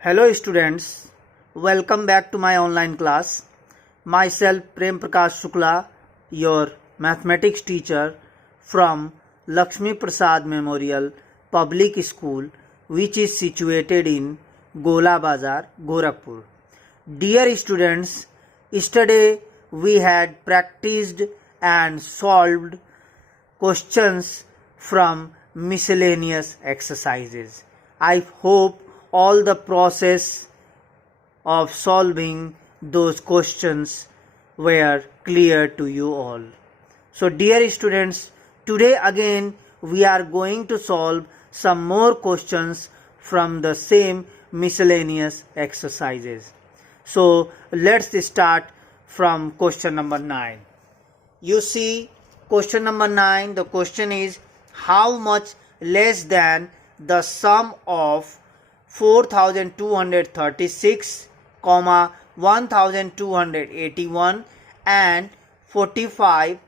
Hello students, welcome back to my online class. Myself Prem Prakash Shukla, your mathematics teacher from Lakshmi Prasad Memorial Public School, which is situated in Gola Bazar, Gorakhpur. Dear students, yesterday we had practiced and solved questions from miscellaneous exercises. I hope all the process of solving those questions were clear to you all. So dear students, today again we are going to solve some more questions from the same miscellaneous exercises. So let's start from question number 9. You see, question number 9, the question is how much less than the sum of 4236, 1281 and 45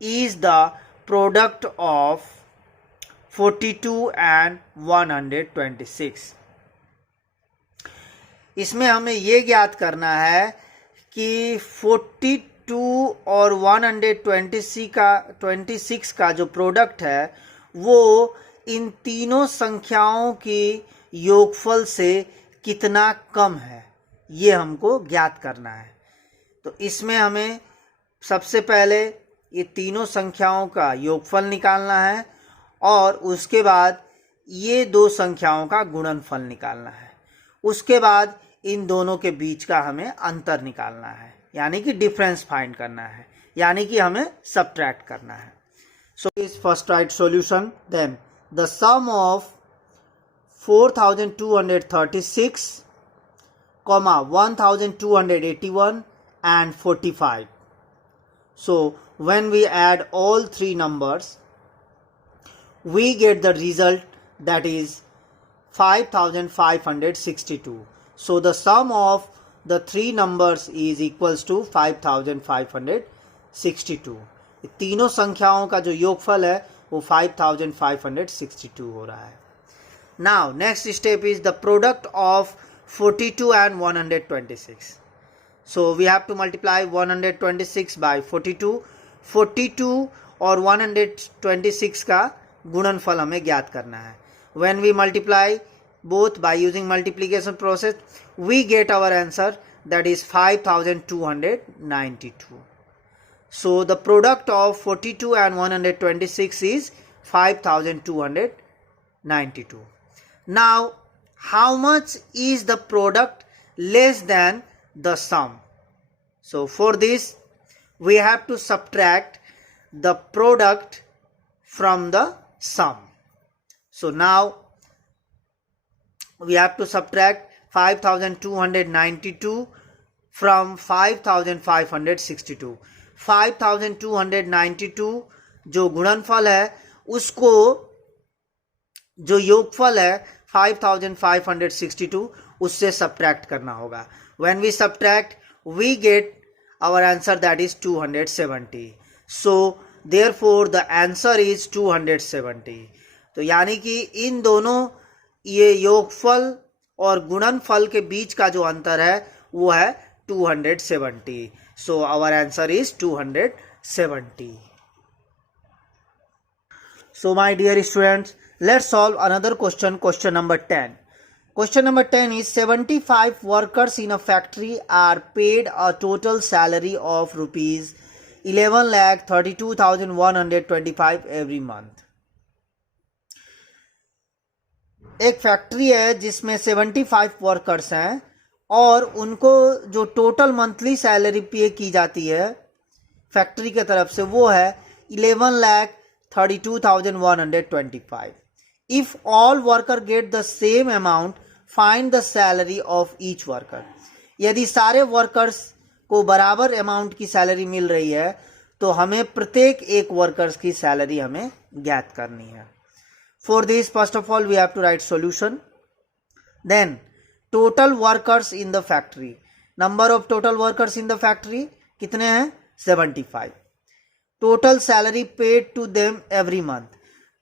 is the product of 42 and 126. इसमें हमें ये ज्ञात करना है कि 42 और 126 का जो प्रोडक्ट है वो इन तीनों संख्याओं की योगफल से कितना कम है, ये हमको ज्ञात करना है. तो इसमें हमें सबसे पहले ये तीनों संख्याओं का योगफल निकालना है और उसके बाद ये दो संख्याओं का गुणनफल निकालना है. उसके बाद इन दोनों के बीच का हमें अंतर निकालना है, यानी कि डिफरेंस फाइंड करना है, यानी कि हमें सब्ट्रैक्ट करना है. So is first right solution. Then the sum of 4236, 1281 and 45. So when we add all three numbers, we get the result that is 5562. So the sum of the three numbers is equals to 5562. तीनों संख्याओं का जो योगफल है वो 5562 हो रहा है. Now next step is the product of 42 and 126. So we have to multiply 126 by 42. 42 और 126 का गुणनफल हमें ज्ञात करना है. When we multiply both by using multiplication process, we get our answer, that is 5292. So the product of 42 and 126 is 5292. Now how much is the product less than the sum? So for this we have to subtract the product from the sum. So now we have to subtract 5292 from 5562. 5292 जो गुणनफल है उसको जो योगफल है 5562 उससे subtract करना होगा. When we subtract, we get our answer, that is 270. So therefore the answer is 270. तो यानी कि इन दोनों ये योगफल और गुणनफल के बीच का जो अंतर है वो है 270. So our answer is 270. So my dear students, let's solve another question, question number 10. Question number 10 is 75 workers in a factory are paid a total salary of rupees 11,32,125 every month. एक फैक्ट्री है जिसमें 75 workers हैं और उनको जो total monthly salary पे की जाती है फैक्ट्री के तरफ से वो है 11,32,125. If all worker get the same amount, find the salary of each worker. यदि सारे वर्कर्स को बराबर अमाउंट की सैलरी मिल रही है तो हमें प्रत्येक एक वर्कर्स की सैलरी हमें ज्ञात करनी है. For this, first of all, we have to write solution. Then total workers in the factory. Number of total workers in the factory कितने हैं? 75. Total salary paid to them every month.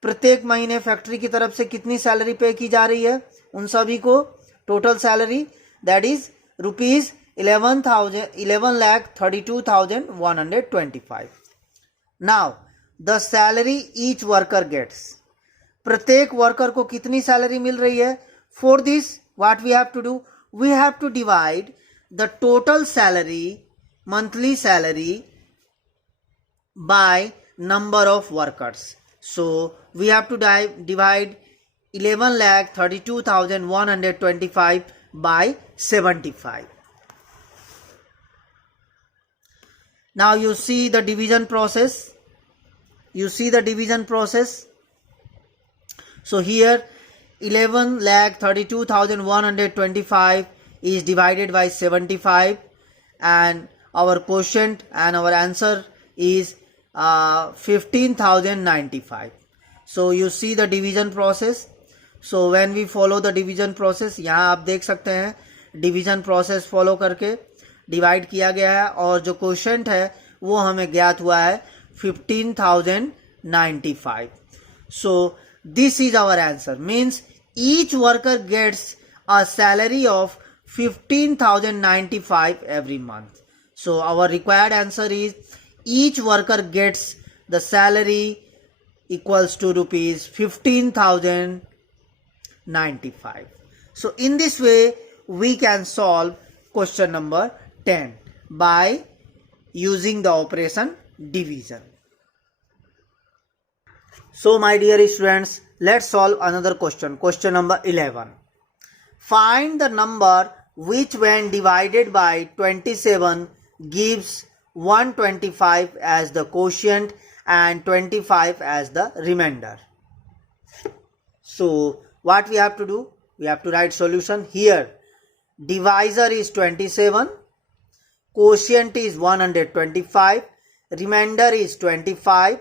प्रत्येक महीने factory की तरफ से कितनी salary पे की जा रही है उन सभी को? total salary, that is rupees 11,32,125. Now the salary each worker gets. प्रत्येक वर्कर को कितनी सैलरी मिल रही है? For this what we have to do, we have to divide the total salary, monthly salary, by number of workers. So we have to divide 11,32,125 by 75. Now you see the division process. So here 11,32,125 is divided by 75, and our quotient and our answer is 15,095. So you see the division process. So when we follow the division process, यहाँ आप देख सकते हैं division process follow करके divide किया गया है, और जो quotient है वो हमें ज्ञात हुआ है 15,095. So this is our answer, means each worker gets a salary of 15,095 every month. So our required answer is each worker gets the salary equals to rupees 15,095. So in this way we can solve question number 10 by using the operation division. So my dear students, let's solve another question. Question number 11. Find the number which when divided by 27 gives 125 as the quotient and 25 as the remainder. So what we have to do? We have to write solution. Here divisor is 27, quotient is 125, remainder is 25,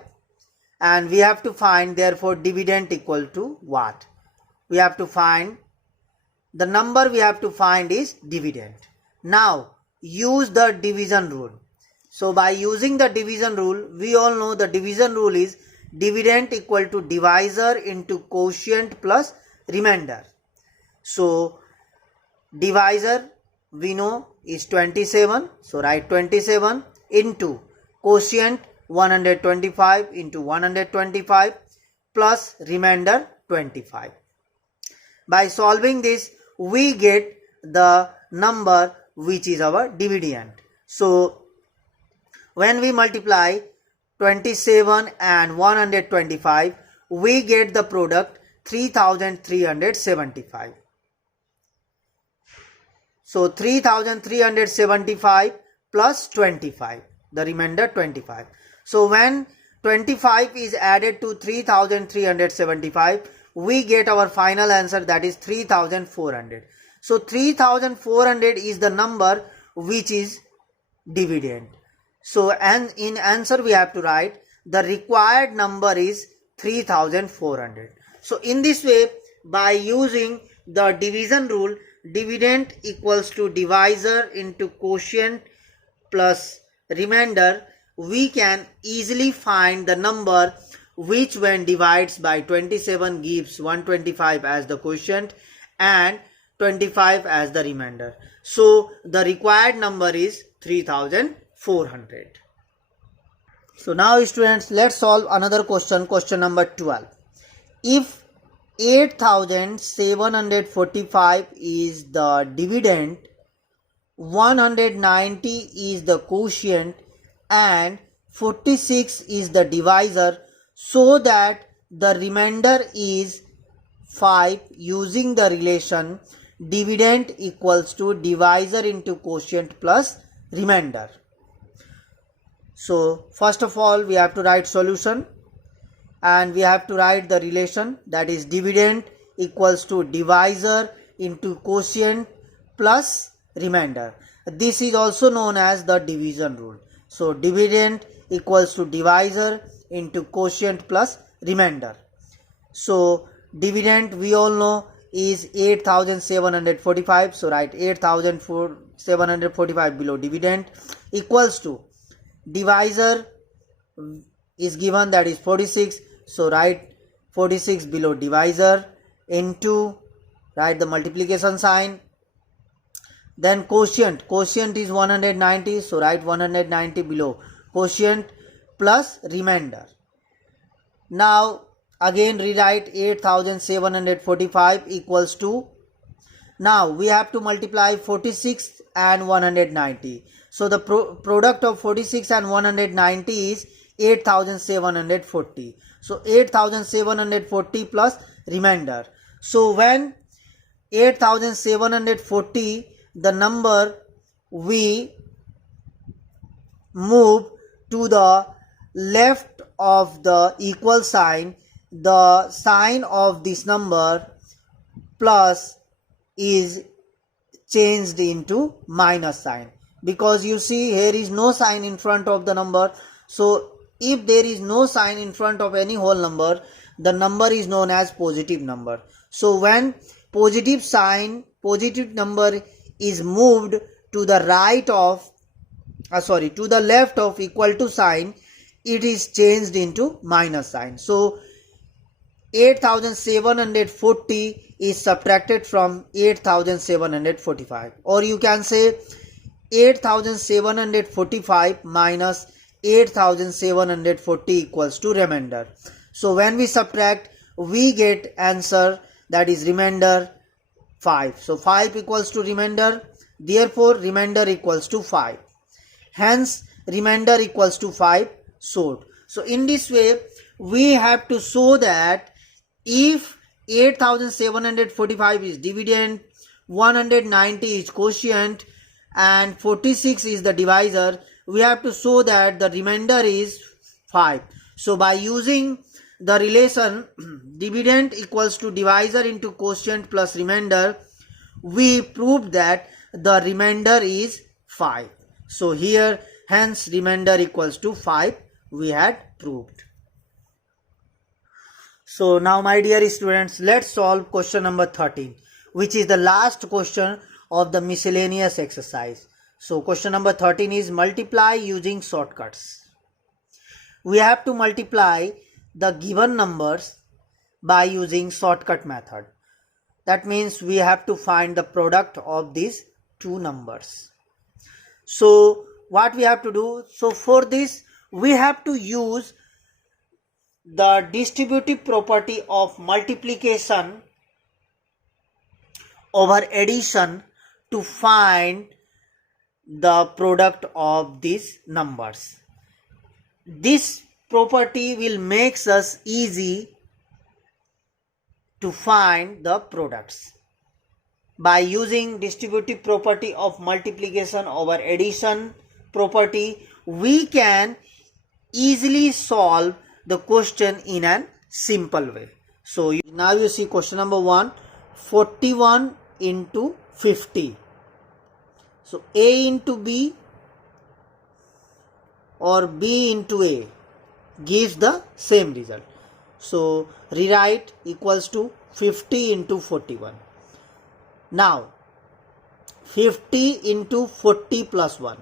and we have to find therefore dividend equal to what? We have to find the number we have to find is dividend. Now use the division rule. So by using the division rule, we all know the division rule is dividend equal to divisor into quotient plus remainder. So divisor we know is 27, so write 27 into quotient 125 into 125 plus remainder 25. By solving this we get the number which is our dividend. So when we multiply 27 and 125, we get the product 3,375. So 3,375 plus 25, the remainder 25. So when 25 is added to 3,375, we get our final answer, that is 3,400. So 3,400 is the number which is dividend. So and in answer we have to write the required number is 3,400. So in this way, by using the division rule, dividend equals to divisor into quotient plus remainder, we can easily find the number which when divides by 27 gives 125 as the quotient and 25 as the remainder. So the required number is 3,400. So now students, let's solve another question, question number 12. If 8,745 is the dividend, 190 is the quotient and 46 is the divisor, so that the remainder is 5, using the relation dividend equals to divisor into quotient plus remainder. So first of all we have to write solution, and we have to write the relation, that is dividend equals to divisor into quotient plus remainder. This is also known as the division rule. So dividend equals to divisor into quotient plus remainder. So dividend we all know is 8,745. So write 8,745 below dividend equals to divisor is given, that is 46. So write 46 below divisor into write the multiplication sign. Then quotient is 190, so write 190 below. Quotient plus remainder. Now again rewrite 8745 equals to, now we have to multiply 46 and 190. So the product of 46 and 190 is 8740. So 8740 plus remainder. So when 8740, the number we move to the left of the equal sign, the sign of this number plus is changed into minus sign, because you see here is no sign in front of the number. So if there is no sign in front of any whole number, the number is known as positive number. So when positive number is moved to the right of to the left of equal to sign, it is changed into minus sign. So 8740 is subtracted from 8745, or you can say 8745 minus 8740 equals to remainder. So when we subtract, we get answer, that is remainder 5. So 5 equals to remainder, therefore remainder equals to 5. Hence remainder equals to 5 solved. So in this way we have to show that if 8745 is dividend, 190 is quotient and 46 is the divisor, we have to show that the remainder is 5. So by using the relation dividend equals to divisor into quotient plus remainder, we proved that the remainder is 5. So here hence remainder equals to 5 we had proved. So now my dear students, let's solve question number 13, which is the last question of the miscellaneous exercise. So question number 13 is multiply using shortcuts. We have to multiply the given numbers by using shortcut method. That means we have to find the product of these two numbers. So what we have to do? So for this we have to use the distributive property of multiplication over addition to find the product of these numbers. This property will make us easy to find the products. By using distributive property of multiplication over addition property, we can easily solve the question in a simple way. So now you see question number 1, 41 into 50. So A into B or B into A gives the same result. So rewrite equals to 50 into 41. Now 50 into 40 plus 1.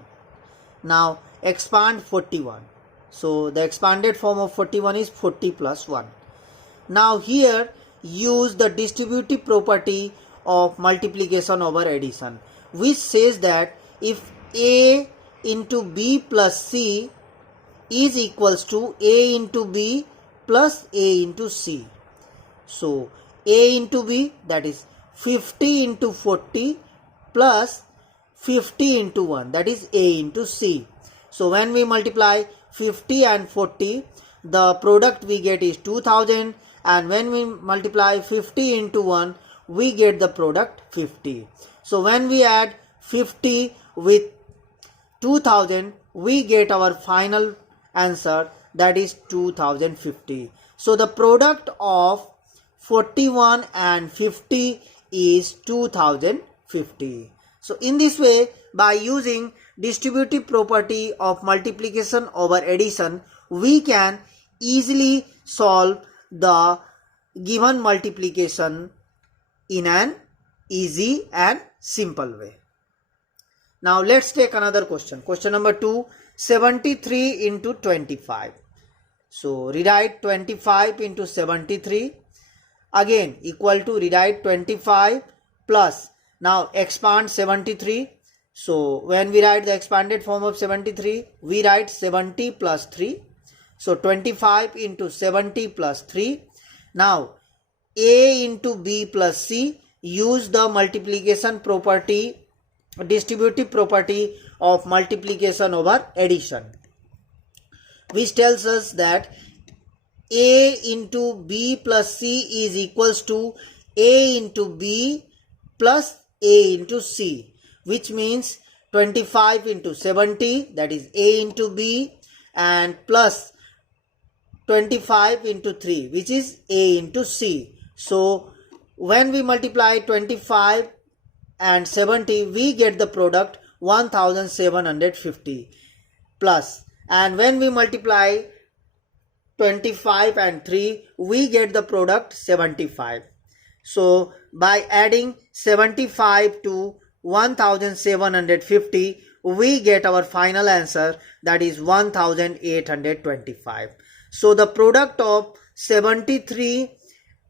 Now expand 41. So the expanded form of 41 is 40 plus 1. Now here use the distributive property of multiplication over addition, which says that if A into B plus C is equals to A into B plus A into C. So A into B, that is 50 into 40 plus 50 into 1, that is A into C. So when we multiply 50 and 40, the product we get is 2000, and when we multiply 50 into 1, we get the product 50. So when we add 50 with 2000, we get our final answer, that is 2050. So the product of 41 and 50 is 2050. So in this way, by using distributive property of multiplication over addition, we can easily solve the given multiplication in an easy and simple way. Now let's take another question. Question number 2, 73 into 25. So rewrite 25 into 73. again equal to rewrite 25 plus, now expand 73. So when we write the expanded form of 73, we write 70 plus 3. So 25 into 70 plus 3. Now A into B plus C, use the multiplication property, distributive property of multiplication over addition, which tells us that A into B plus C is equals to A into B plus A into C, which means 25 into 70, that is A into B, and plus 25 into 3, which is A into C. So when we multiply 25 and 70, we get the product 1750 plus, and when we multiply 25 and 3, we get the product 75. So by adding 75 to 1750, we get our final answer, that is 1825. So the product of 73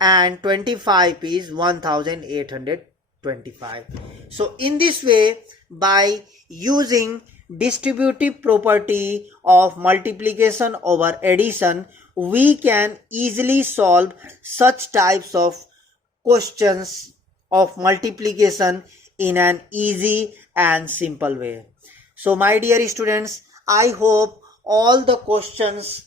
and 25 is 1825. So in this way, by using distributive property of multiplication over addition, we can easily solve such types of questions of multiplication in an easy and simple way. So my dear students, I hope all the questions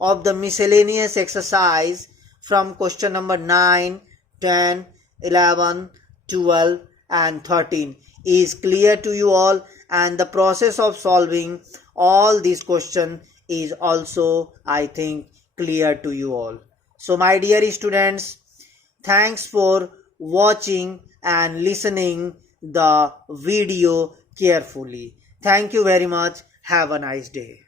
of the miscellaneous exercise from question number 9, 10, 11, 12 and 13 is clear to you all, and the process of solving all these questions is also, I think, clear to you all. So my dear students, thanks for watching and listening the video carefully. Thank you very much. Have a nice day.